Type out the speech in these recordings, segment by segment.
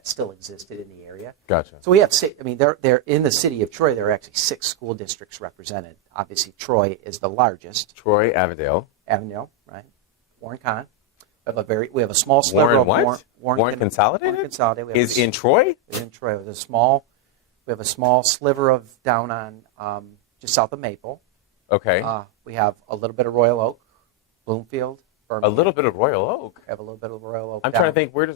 that still existed in the area. Gotcha. So we have, they're in the city of Troy. There are actually 6 school districts represented. Obviously, Troy is the largest. Troy, Avondale. Avondale, right? Warren Con. We have a small sliver of Warren Consolidated. Warren Consolidated Is in Troy. Is in Troy. We have a small sliver of down on just south of Maple. Okay. We have a little bit of Royal Oak, Bloomfield, Birmingham. A little bit of Royal Oak. We have a little bit of Royal Oak. I'm trying to think, where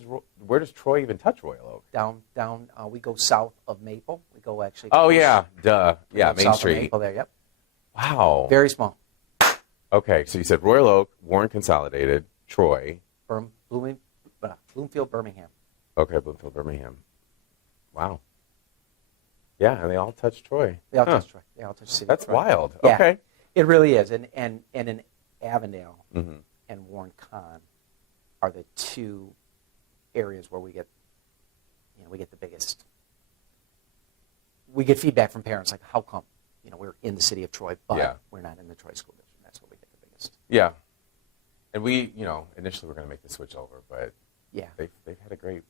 does Troy even touch Royal Oak? Down. We go south of Maple. We go actually. Oh yeah, duh. Yeah, Main south Street. Of Maple there. Yep. Wow. Very small. Okay, so you said Royal Oak, Warren Consolidated, Troy. Bloomfield, Birmingham. Okay, Bloomfield, Birmingham. Wow. Yeah, and they all touch Troy. They all touch Troy. They all touch the city. That's of Troy. wild. Yeah, okay. It really is. And in Avondale Mm-hmm. and Warren Con are the 2 areas where we get the biggest. We get feedback from parents like, how come, we're in the city of Troy, but we're not in the Troy School District. That's where we get the biggest. Yeah. And we, initially we're going to make the switch over, but yeah, they've had a great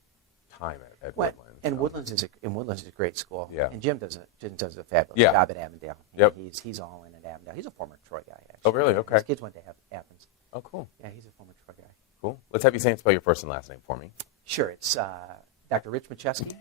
time at Woodlands. And Woodlands is a great school. Yeah. And Jim does a fabulous job at Avondale. Yep. He's all in at Avondale. He's a former Troy guy, actually. Oh, really? Okay. His kids went to Athens. Oh, cool. Yeah, he's a former Troy guy. Cool. Let's have you say and spell your first and last name for me. Sure. It's Dr. Rich Machesky.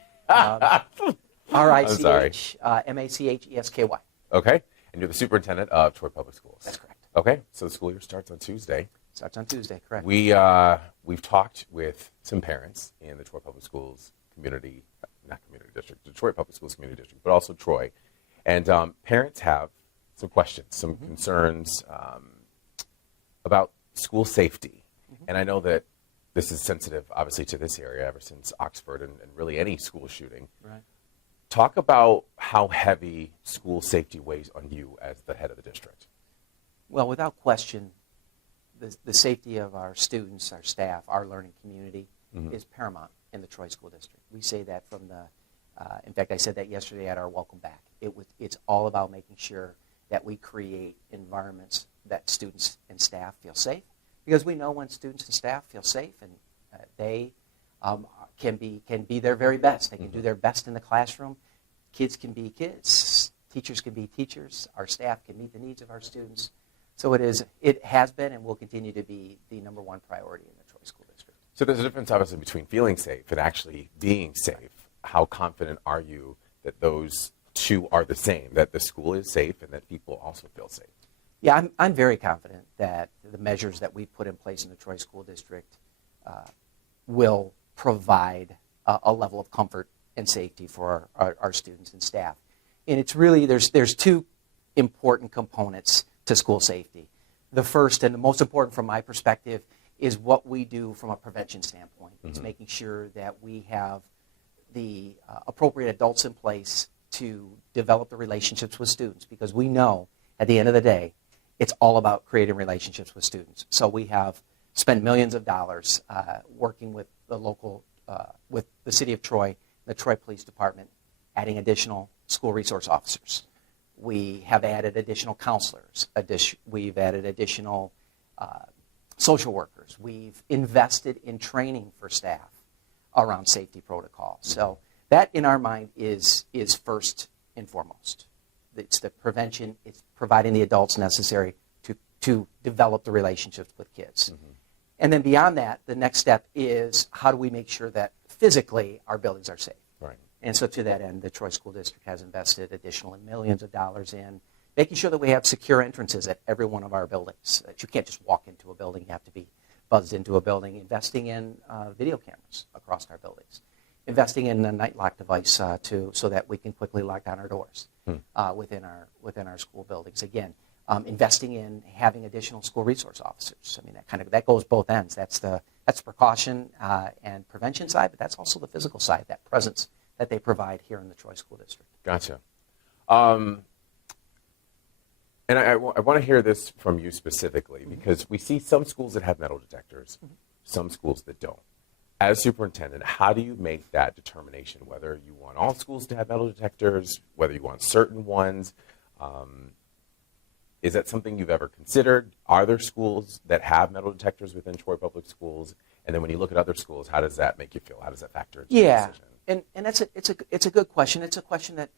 R-I-C-H, M-A-C-H-E-S-K-Y. Okay. And you're the superintendent of Troy Public Schools. That's correct. Okay. So the school year starts on Tuesday. Starts on Tuesday, correct. We've talked with some parents in the Troy Public Schools not community district, Detroit Public Schools community district, but also Troy. And parents have some questions, some concerns about school safety. Mm-hmm. And I know that this is sensitive, obviously, to this area ever since Oxford and really any school shooting. Right. Talk about how heavy school safety weighs on you as the head of the district. Well, without question, the safety of our students, our staff, our learning community Mm-hmm. is paramount in the Troy School District. We say that from in fact, I said that yesterday at our welcome back. It's all about making sure that we create environments that students and staff feel safe, because we know when students and staff feel safe and they can be their very best. They can do their best in the classroom. Kids can be kids. Teachers can be teachers. Our staff can meet the needs of our students. So it has been and will continue to be the number 1 priority in the Troy School District. So there's a difference, obviously, between feeling safe and actually being safe. How confident are you that those 2 are the same, that the school is safe and that people also feel safe? Yeah, I'm very confident that the measures that we put in place in the Troy School District will provide a level of comfort and safety for our students and staff. And it's really, there's 2 important components to school safety. The first and the most important from my perspective is what we do from a prevention standpoint. Mm-hmm. It's making sure that we have the appropriate adults in place to develop the relationships with students, because we know at the end of the day, it's all about creating relationships with students. So we have spent millions of dollars working with the local, with the city of Troy, the Troy Police Department, adding additional school resource officers. We have added additional counselors. We've added additional social workers. We've invested in training for staff around safety protocols. So that, in our mind, is first and foremost. It's the prevention. It's providing the adults necessary to develop the relationships with kids. Mm-hmm. And then beyond that, the next step is how do we make sure that physically our buildings are safe? Right. And so to that end, the Troy School District has invested additional millions of dollars in making sure that we have secure entrances at every one of our buildings, that you can't just walk into a building, you have to be buzzed into a building, investing in video cameras across our buildings, investing in a night lock device so that we can quickly lock down our doors within our school buildings. Again, investing in having additional school resource officers. I mean, that goes both ends. That's the precaution and prevention side, but that's also the physical side, that presence that they provide here in the Troy School District. Gotcha. And I want to hear this from you specifically, because we see some schools that have metal detectors, some schools that don't. As superintendent, how do you make that determination, whether you want all schools to have metal detectors, whether you want certain ones? Is that something you've ever considered? Are there schools that have metal detectors within Troy Public Schools? And then when you look at other schools, how does that make you feel? How does that factor into Yeah, your decision? and it's a good question. It's a question that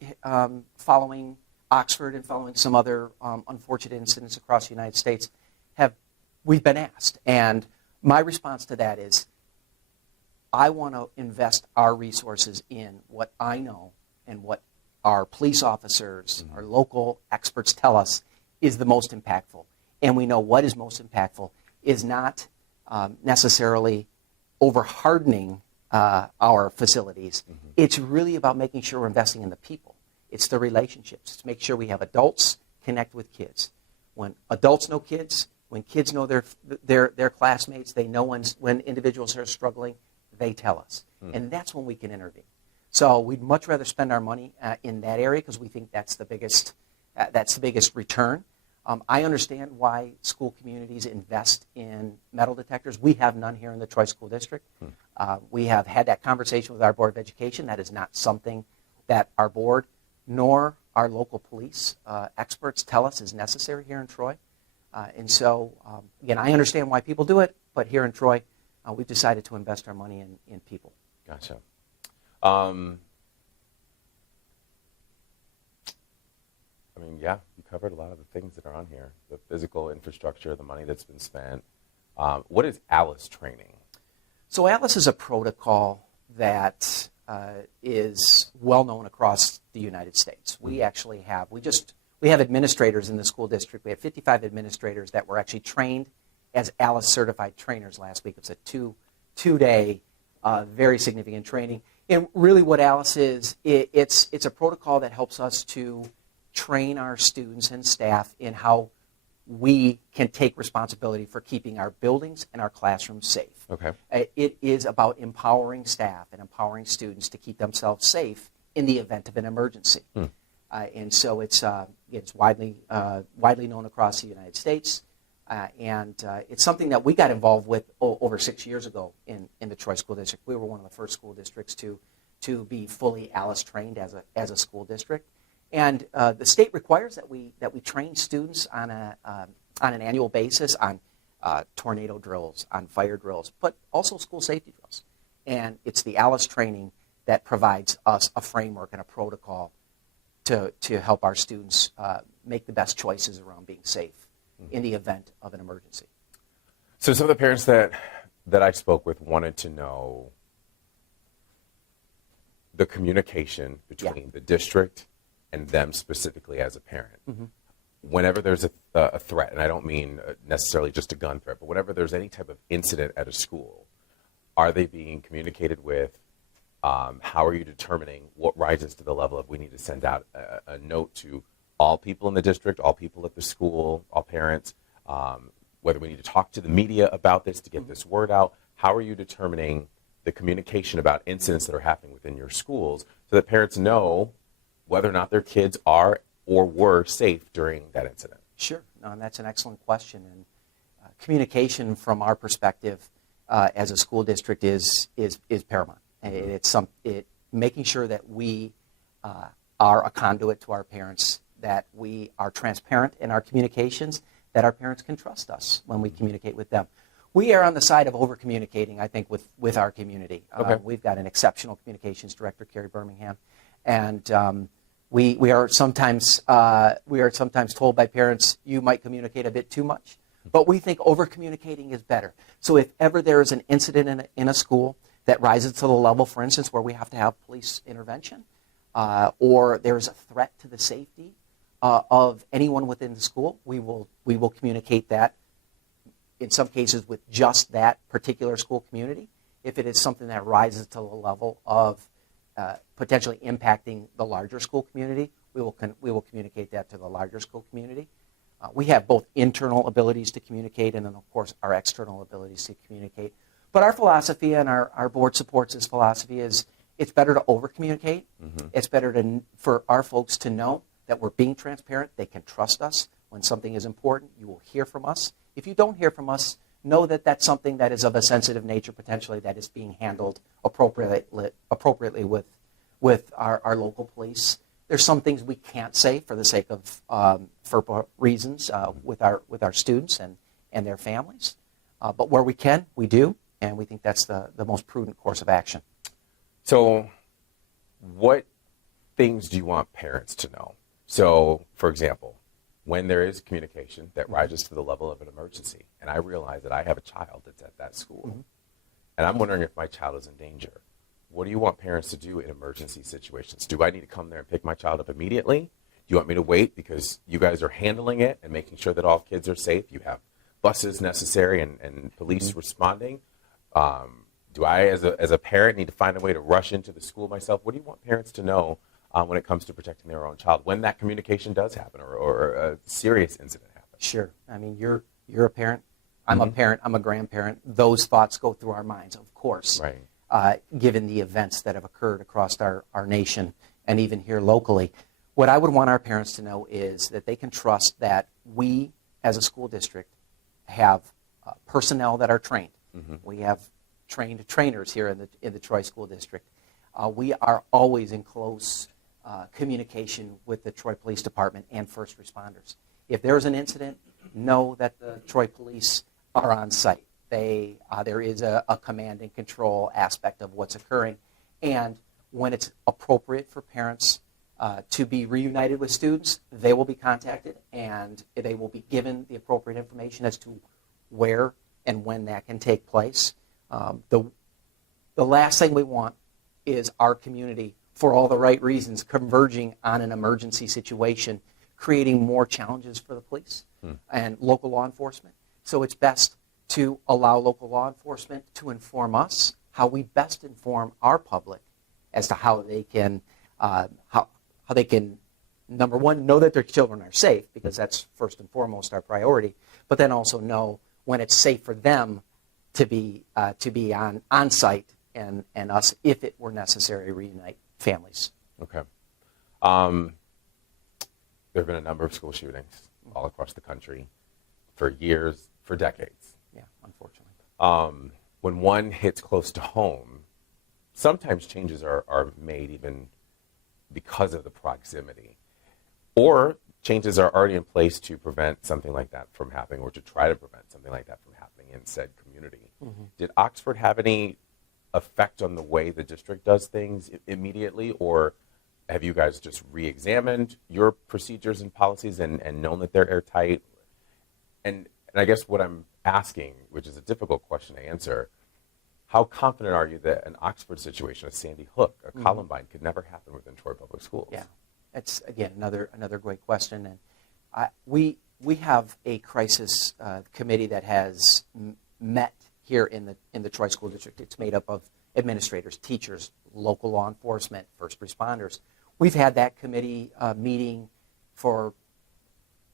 following Oxford and following some other unfortunate incidents across the United States we've been asked. And my response to that is, I want to invest our resources in what I know and what our police officers, our local experts tell us is the most impactful. And we know what is most impactful is not necessarily over-hardening our facilities. It's really about making sure we're investing in the people. It's the relationships. It's make sure we have adults connect with kids. When adults know kids, when kids know their classmates, they know when individuals are struggling, they tell us. And that's when we can intervene. So we'd much rather spend our money in that area because we think that's the biggest return. I understand why school communities invest in metal detectors. We have none here in the Troy School District. We have had that conversation with our Board of Education. That is not something that our board nor our local police experts tell us is necessary here in Troy. And so, again, I understand why people do it, but here in Troy, we've decided to invest our money in people. Gotcha. I mean, yeah, you covered a lot of the things that are on here. The physical infrastructure, the money that's been spent. What is ALICE training? So ALICE is a protocol that is well known across the United States. We actually have, we have administrators in the school district. We have 55 administrators that were actually trained as ALICE certified trainers last week. It's a two-day, very significant training. And really what ALICE is, it's a protocol that helps us to train our students and staff in how we can take responsibility for keeping our buildings and our classrooms safe. Okay. It is about empowering staff and empowering students to keep themselves safe in the event of an emergency. And so it's widely known across the United States. And it's something that we got involved with over 6 years ago in the Troy School District. We were one of the first school districts to be fully ALICE trained as a school district. And the state requires that we train students on an annual basis on tornado drills, on fire drills, but also school safety drills. And it's the ALICE training that provides us a framework and a protocol to help our students make the best choices around being safe in the event of an emergency. So some of the parents that I spoke with wanted to know the communication between the district and them specifically as a parent. Whenever there's a threat, and I don't mean necessarily just a gun threat, but whenever there's any type of incident at a school, are they being communicated with? How are you determining what rises to the level of we need to send out a note to all people in the district, all people at the school, all parents, whether we need to talk to the media about this to get this word out? How are you determining the communication about incidents that are happening within your schools so that parents know whether or not their kids are or were safe during that incident? Sure. No, and that's an excellent question. And communication from our perspective as a school district is paramount. It's making sure that we are a conduit to our parents, that we are transparent in our communications, that our parents can trust us when we communicate with them. We are on the side of over-communicating, I think, with our community. Okay. We've got an exceptional communications director, Carrie Birmingham, and we are sometimes told by parents, you might communicate a bit too much, but we think over-communicating is better. So if ever there is an incident in a school that rises to the level, for instance, where we have to have police intervention, or there's a threat to the safety of anyone within the school, we will communicate that, in some cases with just that particular school community. If it is something that rises to the level of potentially impacting the larger school community, we will communicate that to the larger school community. We have both internal abilities to communicate and then, of course, our external abilities to communicate. But our philosophy, and our board supports this philosophy, is it's better to over-communicate. It's better for our folks to know that we're being transparent. They can trust us. When something is important, you will hear from us. If you don't hear from us, know that that's something that is of a sensitive nature, potentially, that is being handled appropriately with our local police. There's some things we can't say for the sake of FERPA reasons with our students and their families. But where we can, we do. and we think that's the most prudent course of action. So what things do you want parents to know? So, for example, when there is communication that rises to the level of an emergency, and I realize that I have a child that's at that school, and I'm wondering if my child is in danger, what do you want parents to do in emergency situations? Do I need to come there and pick my child up immediately? Do you want me to wait because you guys are handling it and making sure that all kids are safe? You have buses necessary and police responding? Do I, as a parent, need to find a way to rush into the school myself? What do you want parents to know when it comes to protecting their own child when that communication does happen or a serious incident happens? Sure. I mean, you're a parent. I'm a parent. I'm a grandparent. Those thoughts go through our minds, of course, Right. Given the events that have occurred across our nation and even here locally. What I would want our parents to know is that they can trust that we, as a school district, have personnel that are trained. We have trained trainers here in the Troy School District. We are always in close communication with the Troy Police Department and first responders. If there's an incident, know that the Troy Police are on site. There is a command and control aspect of what's occurring. And when it's appropriate for parents to be reunited with students, they will be contacted and they will be given the appropriate information as to where and when that can take place. The last thing we want is our community, for all the right reasons, converging on an emergency situation, creating more challenges for the police and local law enforcement. So it's best to allow local law enforcement to inform us how we best inform our public as to how they can, number one, know that their children are safe, because that's first and foremost our priority, but then also know when it's safe for them to be on site and us, if it were necessary, reunite families. Okay. There have been a number of school shootings all across the country for years, for decades. Yeah, unfortunately. When one hits close to home, sometimes changes are made even because of the proximity. Or changes are already in place to prevent something like that from happening, or to try to prevent something like that from happening in said community. Did Oxford have any effect on the way the district does things immediately, or have you guys just re-examined your procedures and policies and known that they're airtight? And I guess what I'm asking, which is a difficult question to answer, how confident are you that an Oxford situation, a Sandy Hook, a Columbine, could never happen within Troy Public Schools? Yeah, it's again another great question, and we have a crisis committee that has met here in the Troy School District. It's made up of administrators, teachers, local law enforcement, first responders. We've had that committee meeting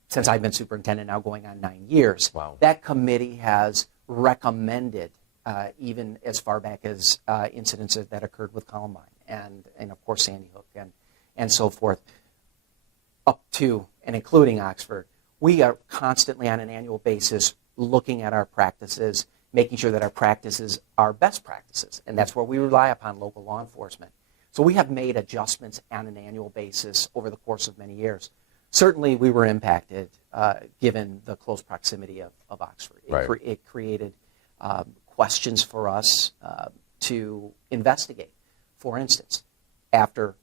since I've been superintendent, now going on 9 years. Wow. That committee has recommended, even as far back as incidents that occurred with Columbine and of course Sandy Hook and so forth, up to and including Oxford. We are constantly on an annual basis looking at our practices, making sure that our practices are best practices, and that's where we rely upon local law enforcement. So we have made adjustments on an annual basis over the course of many years. Certainly we were impacted given the close proximity of Oxford. It created questions for us to investigate. For instance, after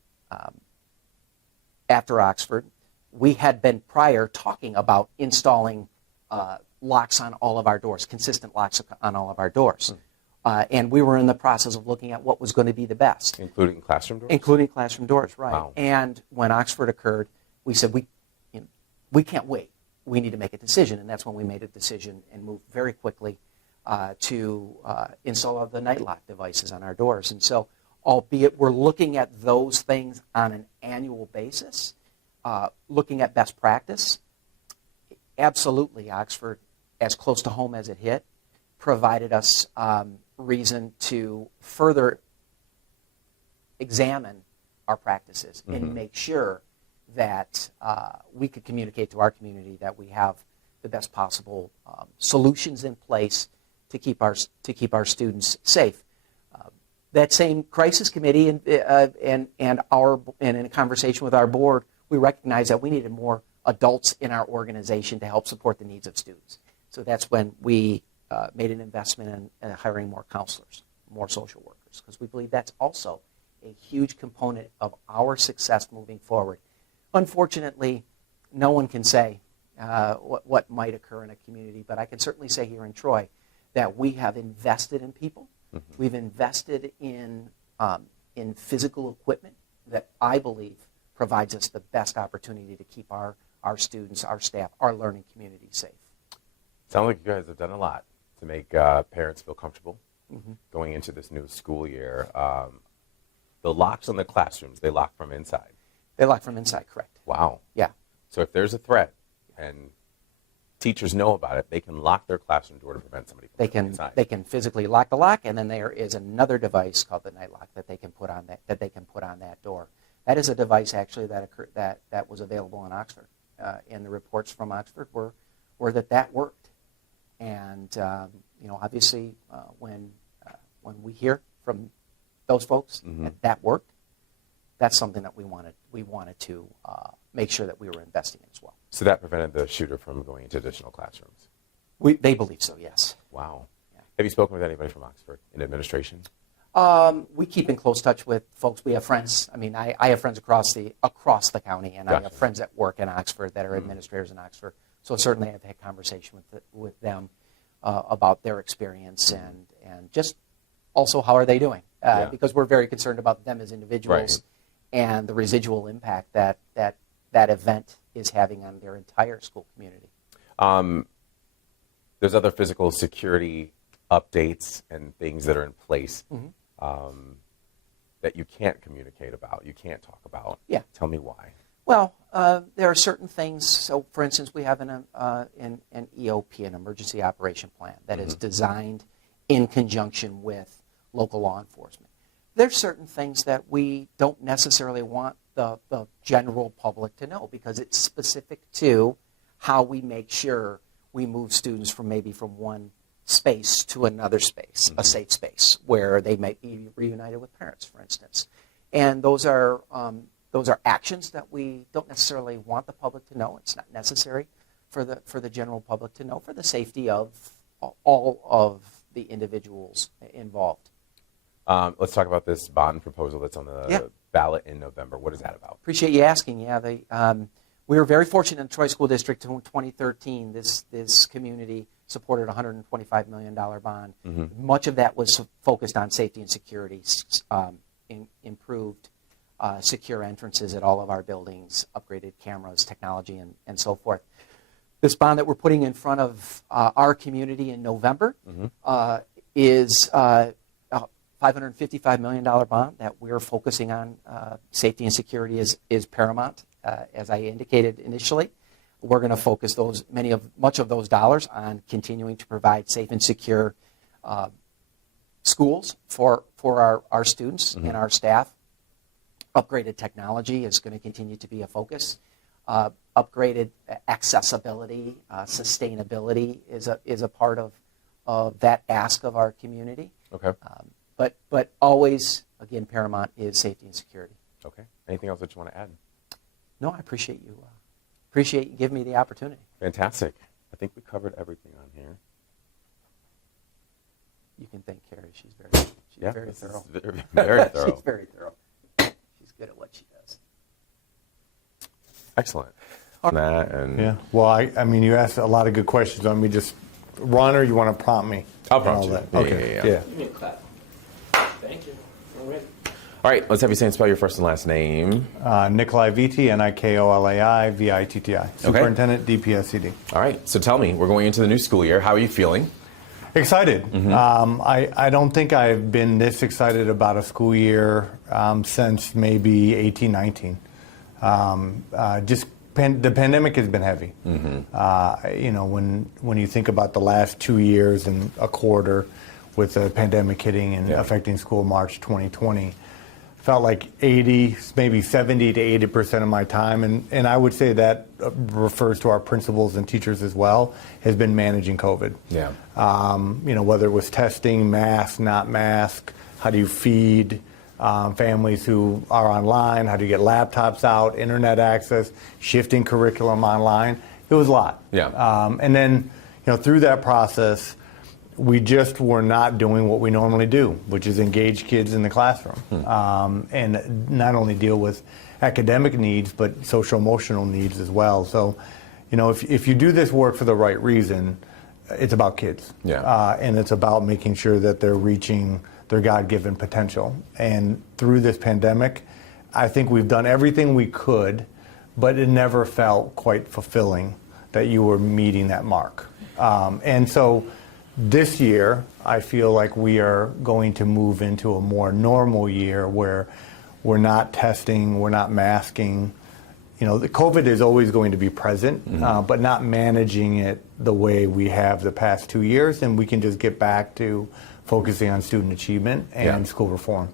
Oxford, we had been prior talking about installing locks on all of our doors, consistent locks on all of our doors. And we were in the process of looking at what was going to be the best. Including classroom doors? Including classroom doors, right. Wow. And when Oxford occurred, we said, we can't wait. We need to make a decision. And that's when we made a decision and moved very quickly to install the night lock devices on our doors. And so, albeit we're looking at those things on an annual basis, looking at best practice, absolutely Oxford, as close to home as it hit, provided us reason to further examine our practices and make sure that we could communicate to our community that we have the best possible solutions in place to keep our students safe. That same crisis committee and in a conversation with our board, we recognized that we needed more adults in our organization to help support the needs of students. So that's when we made an investment in hiring more counselors, more social workers, because we believe that's also a huge component of our success moving forward. Unfortunately, no one can say what might occur in a community, but I can certainly say here in Troy that we have invested in people. Mm-hmm. We've invested in physical equipment that I believe provides us the best opportunity to keep our students, our staff, our learning community safe. Sounds like you guys have done a lot to make parents feel comfortable going into this new school year. The locks on the classrooms, they lock from inside. They lock from inside, correct. Wow. Yeah. So if there's a threat and teachers know about it, they can lock their classroom door to prevent somebody from coming inside. They can physically lock the lock, and then there is another device called the night lock that they can put on that door. That is a device actually that was available in Oxford, and the reports from Oxford were that worked. And obviously, when we hear from those folks that worked, that's something that we wanted to make sure that we were investing in as well. So that prevented the shooter from going into additional classrooms? They believe so, yes. Wow. Yeah. Have you spoken with anybody from Oxford in administration? We keep in close touch with folks. We have friends. I mean, I have friends across the county, and Gotcha. I have friends that work in Oxford that are administrators in Oxford. So certainly I've had conversation with them about their experience and just also how are they doing? Because we're very concerned about them as individuals and the residual impact that event is having on their entire school community. There's other physical security updates and things that are in place that you can't communicate about, you can't talk about. Yeah. Tell me why. Well, there are certain things. So, for instance, we have an EOP, an emergency operation plan, that is designed in conjunction with local law enforcement. There's certain things that we don't necessarily want the general public to know because it's specific to how we make sure we move students from one space to another space, a safe space, where they might be reunited with parents, for instance. And those are actions that we don't necessarily want the public to know. It's not necessary for the general public to know for the safety of all of the individuals involved. Let's talk about this bond proposal that's on the ballot in November. What is that about? Appreciate you asking. Yeah, we were very fortunate in Troy School District in 2013. This community supported a $125 million bond. Much of that was focused on safety and security, improved secure entrances at all of our buildings, upgraded cameras, technology, and so forth. This bond that we're putting in front of our community in November is a $555 million bond that we're focusing on. Safety and security is paramount, as I indicated initially. We're going to focus much of those dollars on continuing to provide safe and secure schools for our students and our staff. Upgraded technology is going to continue to be a focus. Upgraded accessibility, sustainability is a part of that ask of our community. Okay. But always, again, paramount is safety and security. Okay. Anything else that you want to add? No, I appreciate you. Appreciate you giving me the opportunity. Fantastic. I think we covered everything on here. You can thank Carrie. She's very thorough. Very thorough. She's very thorough. She's good at what she does. Excellent. Yeah. Well, I mean, you asked a lot of good questions. Let me just run, or you want to prompt me? I'll prompt you. Okay. Yeah. Give me a clap. Thank you. All right. All right. Let's have you say and spell your first and last name. Nikolai Vitti, Nikolai Vitti. Superintendent, DPSCD. All right. So tell me, we're going into the new school year. How are you feeling? Excited. I don't think I've been this excited about a school year since maybe 18, 19. The pandemic has been heavy. When you think about the last 2 years and a quarter with the pandemic hitting and affecting school March 2020, felt like 80, maybe 70 to 80% of my time, and I would say that refers to our principals and teachers as well, has been managing COVID. Yeah. Whether it was testing, mask, not mask, how do you feed families who are online, how do you get laptops out, internet access, shifting curriculum online. It was a lot. Yeah. And then, through that process, we just were not doing what we normally do, which is engage kids in the classroom, and not only deal with academic needs, but social emotional needs as well. So, if you do this work for the right reason, it's about kids. Yeah. And it's about making sure that they're reaching their God-given potential. And through this pandemic, I think we've done everything we could, but it never felt quite fulfilling that you were meeting that mark. And so this year, I feel like we are going to move into a more normal year where we're not testing, we're not masking. The COVID is always going to be present, but not managing it the way we have the past 2 years, and we can just get back to focusing on student achievement and school reform.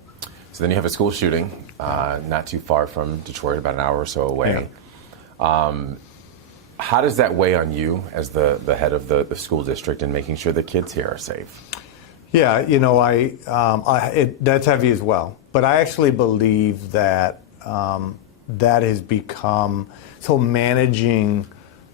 So then you have a school shooting not too far from Detroit, about an hour or so away. Yeah. How does that weigh on you as the head of the school district in making sure the kids here are safe? Yeah, that's heavy as well. But I actually believe that that has become, so managing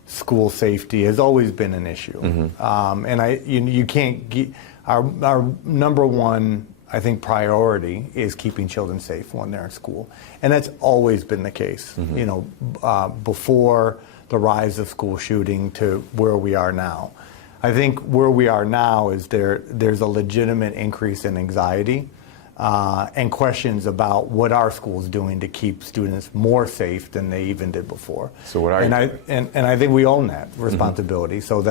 school safety has always been an issue. And you can't get, our number one, I think, priority is keeping children safe when they're in school. And that's always been the case, before the rise of school shooting to where we are now. I think where we are now is there's a legitimate increase in anxiety and questions about what our school's doing to keep students more safe than they even did before. So what are and you doing? And I think we own that responsibility. So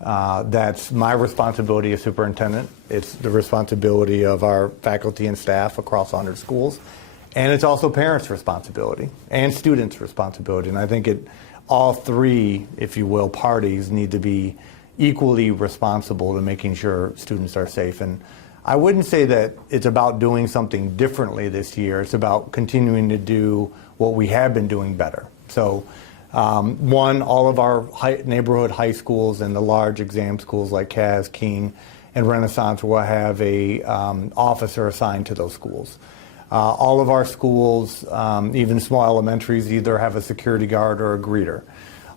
that's my responsibility as superintendent. It's the responsibility of our faculty and staff across 100 schools. And it's also parents' responsibility and students' responsibility. And I think all three, if you will, parties need to be equally responsible to making sure students are safe. And I wouldn't say that it's about doing something differently this year. It's about continuing to do what we have been doing better. So, one, all of our neighborhood high schools and the large exam schools like Cass, King, and Renaissance will have a officer assigned to those schools. All of our schools, even small elementaries, either have a security guard or a greeter.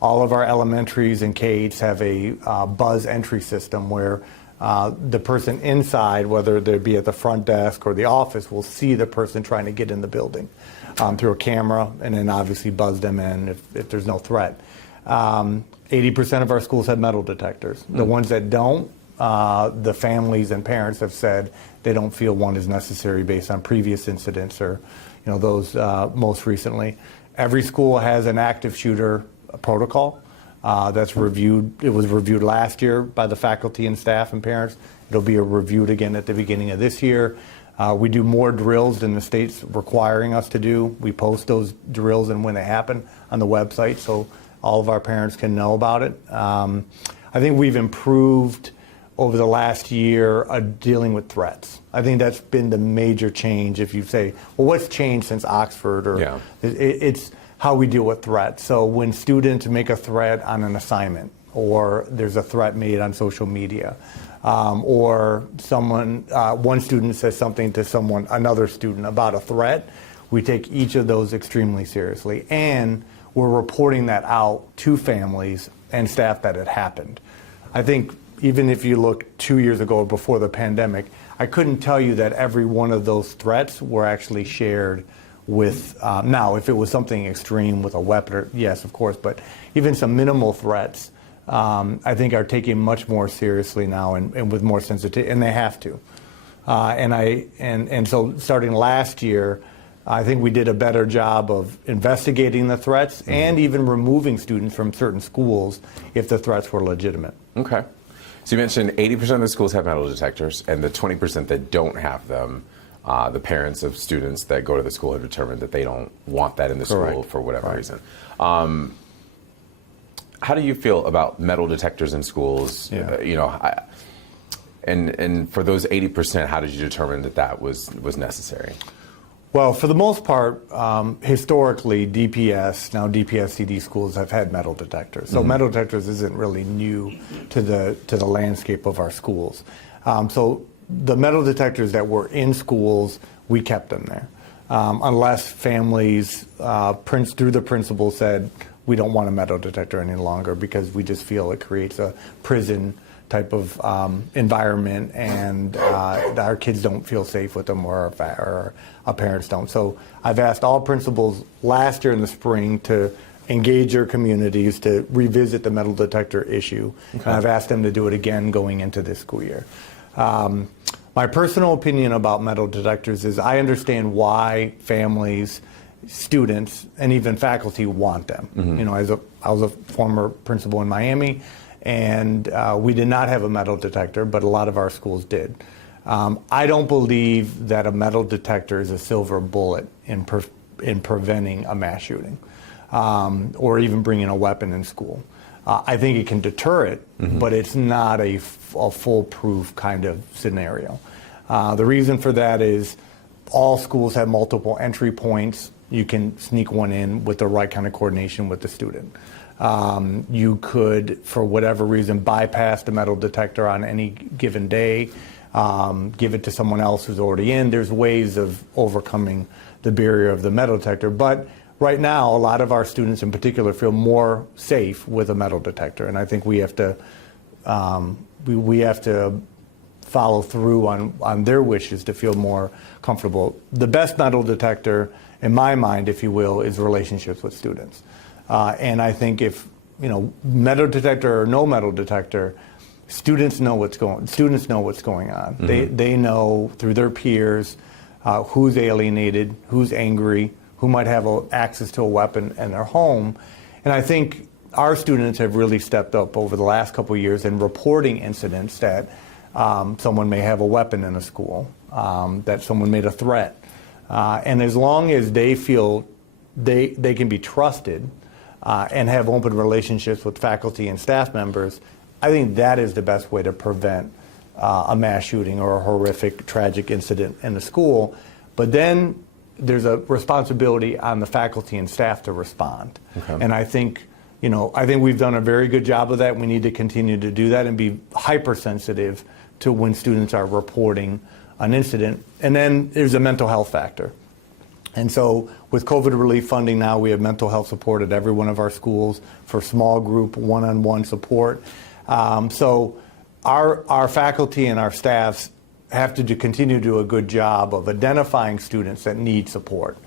All of our elementaries and K-8s have a buzz entry system where the person inside, whether they be at the front desk or the office, will see the person trying to get in the building through a camera, and then obviously buzz them in if there's no threat. 80% of our schools have metal detectors. The ones that don't, the families and parents have said they don't feel one is necessary based on previous incidents or those most recently. Every school has an active shooter protocol that's reviewed. It was reviewed last year by the faculty and staff and parents. It'll be reviewed again at the beginning of this year. We do more drills than the state's requiring us to do. We post those drills and when they happen on the website so all of our parents can know about it. I think we've improved over the last year dealing with threats. I think that's been the major change. If you say, well, what's changed since Oxford? It's how we deal with threats. So when students make a threat on an assignment, or there's a threat made on social media, or one student says something to another student about a threat, we take each of those extremely seriously. And we're reporting that out to families and staff that it happened. I think even if you look 2 years ago before the pandemic, I couldn't tell you that every one of those threats were actually shared with, now if it was something extreme with a weapon, yes, of course, but even some minimal threats, I think are taken much more seriously now and with more sensitivity, and they have to. And so starting last year, I think we did a better job of investigating the threats and even removing students from certain schools if the threats were legitimate. Okay. So you mentioned 80% of the schools have metal detectors, and the 20% that don't have them, the parents of students that go to the school have determined that they don't want that in the school for whatever reason. How do you feel about metal detectors in schools? Yeah. And for those 80%, how did you determine that was necessary? Well, for the most part, historically, DPS, now DPS-CD schools have had metal detectors. So metal detectors isn't really new to the landscape of our schools. So the metal detectors that were in schools, we kept them there. Unless families, through the principal, said, we don't want a metal detector any longer because we just feel it creates a prison type of environment, and our kids don't feel safe with them, or our parents don't. So I've asked all principals last year in the spring to engage their communities to revisit the metal detector issue. Okay. And I've asked them to do it again going into this school year. My personal opinion about metal detectors is I understand why families, students, and even faculty want them. Mm-hmm. You know, I was a former principal in Miami, and we did not have a metal detector, but a lot of our schools did. I don't believe that a metal detector is a silver bullet in preventing a mass shooting, or even bringing a weapon in school. I think it can deter it, mm-hmm. but it's not a foolproof kind of scenario. The reason for that is all schools have multiple entry points. You can sneak one in with the right kind of coordination with the student. You could, for whatever reason, bypass the metal detector on any given day, give it to someone else who's already in. There's ways of overcoming the barrier of the metal detector. But right now, a lot of our students in particular feel more safe with a metal detector. And I think we have to follow through on their wishes to feel more comfortable. The best metal detector, in my mind, if you will, is relationships with students. And I think if, you know, metal detector or no metal detector, students know what's going on. Mm-hmm. They know through their peers who's alienated, who's angry, who might have access to a weapon in their home. And I think our students have really stepped up over the last couple of years in reporting incidents that someone may have a weapon in a school, that someone made a threat. And as long as they feel they can be trusted and have open relationships with faculty and staff members, I think that is the best way to prevent a mass shooting or a horrific, tragic incident in the school. But then there's a responsibility on the faculty and staff to respond. Okay. And I think we've done a very good job of that. We need to continue to do that and be hypersensitive to when students are reporting an incident. And then there's a mental health factor. And so with COVID relief funding now, we have mental health support at every one of our schools for small group, one-on-one support. So our faculty and our staffs have to continue to do a good job of identifying students that need support.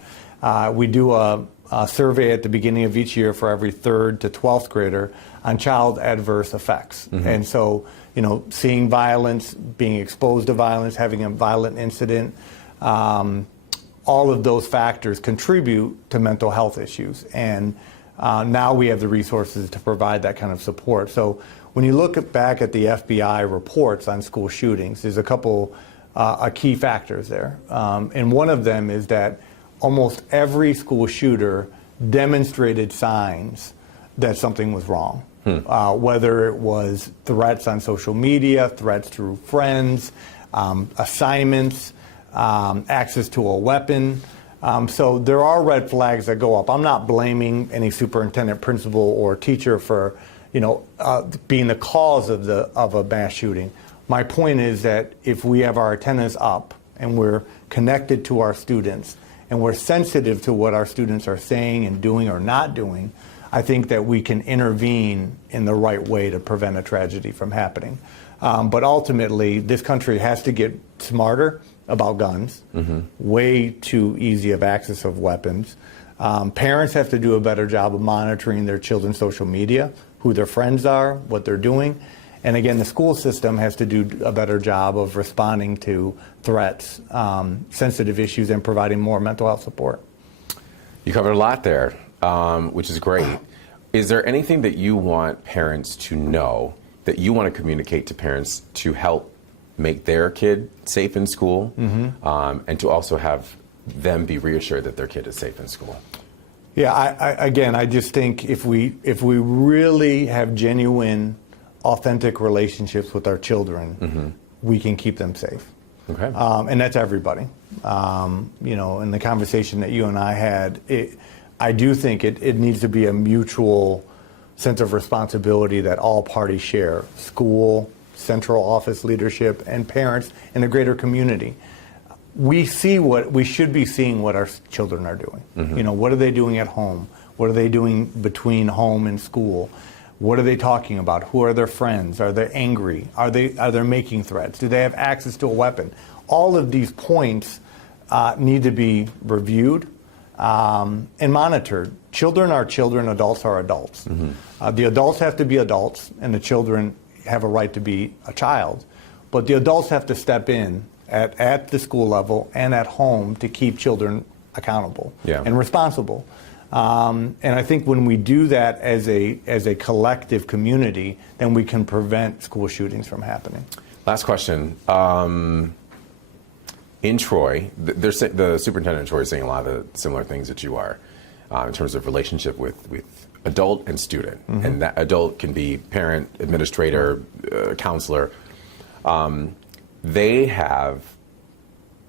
We do a survey at the beginning of each year for every 3rd to 12th grader on child adverse effects. Mm-hmm. And so, you know, seeing violence, being exposed to violence, having a violent incident, all of those factors contribute to mental health issues. And now we have the resources to provide that kind of support. So when you look back at the FBI reports on school shootings, there's a couple key factors there. And one of them is that almost every school shooter demonstrated signs that something was wrong. Whether it was threats on social media, threats through friends, assignments, access to a weapon. So there are red flags that go up. I'm not blaming any superintendent, principal, or teacher for, being the cause of a mass shooting. My point is that if we have our antennas up and we're connected to our students and we're sensitive to what our students are saying and doing or not doing, I think that we can intervene in the right way to prevent a tragedy from happening. But ultimately, this country has to get smarter about guns, mm-hmm. way too easy of access of weapons. Parents have to do a better job of monitoring their children's social media, who their friends are, what they're doing. And again, the school system has to do a better job of responding to threats, sensitive issues, and providing more mental health support. You covered a lot there, which is great. Is there anything that you want parents to know, that you want to communicate to parents to help make their kid safe in school, mm-hmm. And to also have them be reassured that their kid is safe in school? Yeah, I just think if we really have genuine, authentic relationships with our children, mm-hmm. we can keep them safe. Okay. And that's everybody. In the conversation that you and I had, I do think it needs to be a mutual sense of responsibility that all parties share: school, central office leadership, and parents, and the greater community. We should be seeing what our children are doing. Mm-hmm. What are they doing at home? What are they doing between home and school? What are they talking about? Who are their friends? Are they angry? Are they making threats? Do they have access to a weapon? All of these points need to be reviewed and monitored. Children are children, adults are adults. The adults have to be adults, and the children have a right to be a child. But the adults have to step in at the school level and at home to keep children accountable and responsible. And I think when we do that as a collective community, then we can prevent school shootings from happening. Last question. In Troy, the superintendent in Troy is saying a lot of the similar things that you are in terms of relationship with adult and student. And that adult can be parent, administrator, counselor. They have,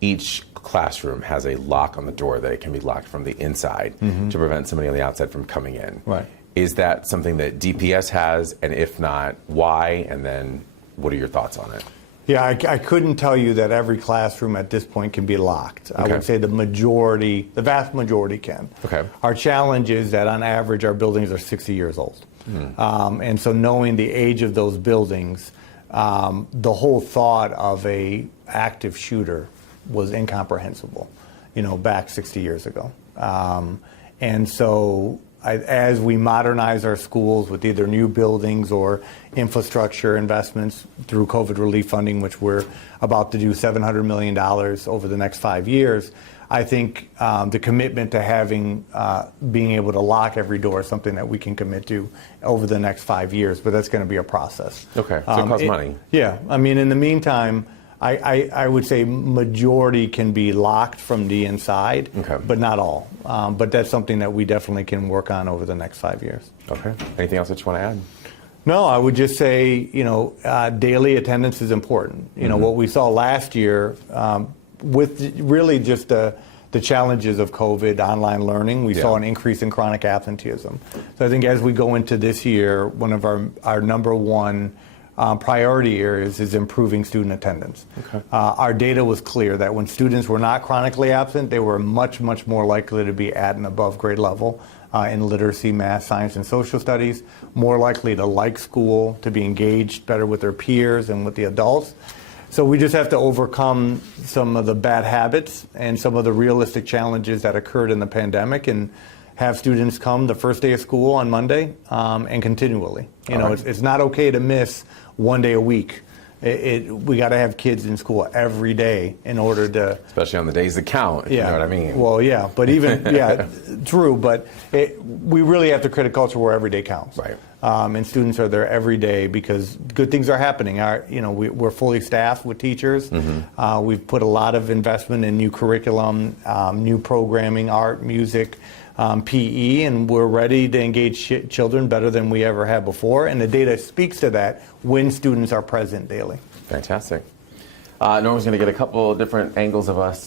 each classroom has a lock on the door that it can be locked from the inside to prevent somebody on the outside from coming in. Right. Is that something that DPS has? And if not, why? And then what are your thoughts on it? Yeah, I couldn't tell you that every classroom at this point can be locked. I would say the vast majority can. Okay. Our challenge is that on average our buildings are 60 years old. And so knowing the age of those buildings, the whole thought of a active shooter was incomprehensible, back 60 years ago. And so as we modernize our schools with either new buildings or infrastructure investments through COVID relief funding, which we're about to do $700 million over the next 5 years, I think the commitment to being able to lock every door is something that we can commit to over the next 5 years, but that's going to be a process. Okay, so it costs money. Yeah, I mean, in the meantime, I would say majority can be locked from the inside, but not all. But that's something that we definitely can work on over the next 5 years. Okay. Anything else that you want to add? No, I would just say, daily attendance is important. What we saw last year with really just the challenges of COVID, online learning, we saw an increase in chronic absenteeism. So I think as we go into this year, one of our number one priority areas is improving student attendance. Our data was clear that when students were not chronically absent, they were much, much more likely to be at and above grade level in literacy, math, science, and social studies, more likely to like school, to be engaged better with their peers and with the adults. So we just have to overcome some of the bad habits and some of the realistic challenges that occurred in the pandemic and have students come the first day of school on Monday and continually. It's not okay to miss 1 day a week. We got to have kids in school every day in order to... Especially on the days that count, if you know what I mean. Well, yeah, but even, true, but we really have to create a culture where every day counts. Right. And students are there every day because good things are happening. We're fully staffed with teachers. We've put a lot of investment in new curriculum, new programming, art, music, PE, and we're ready to engage children better than we ever have before. And the data speaks to that when students are present daily. Fantastic. Norma's going to get a couple of different angles of us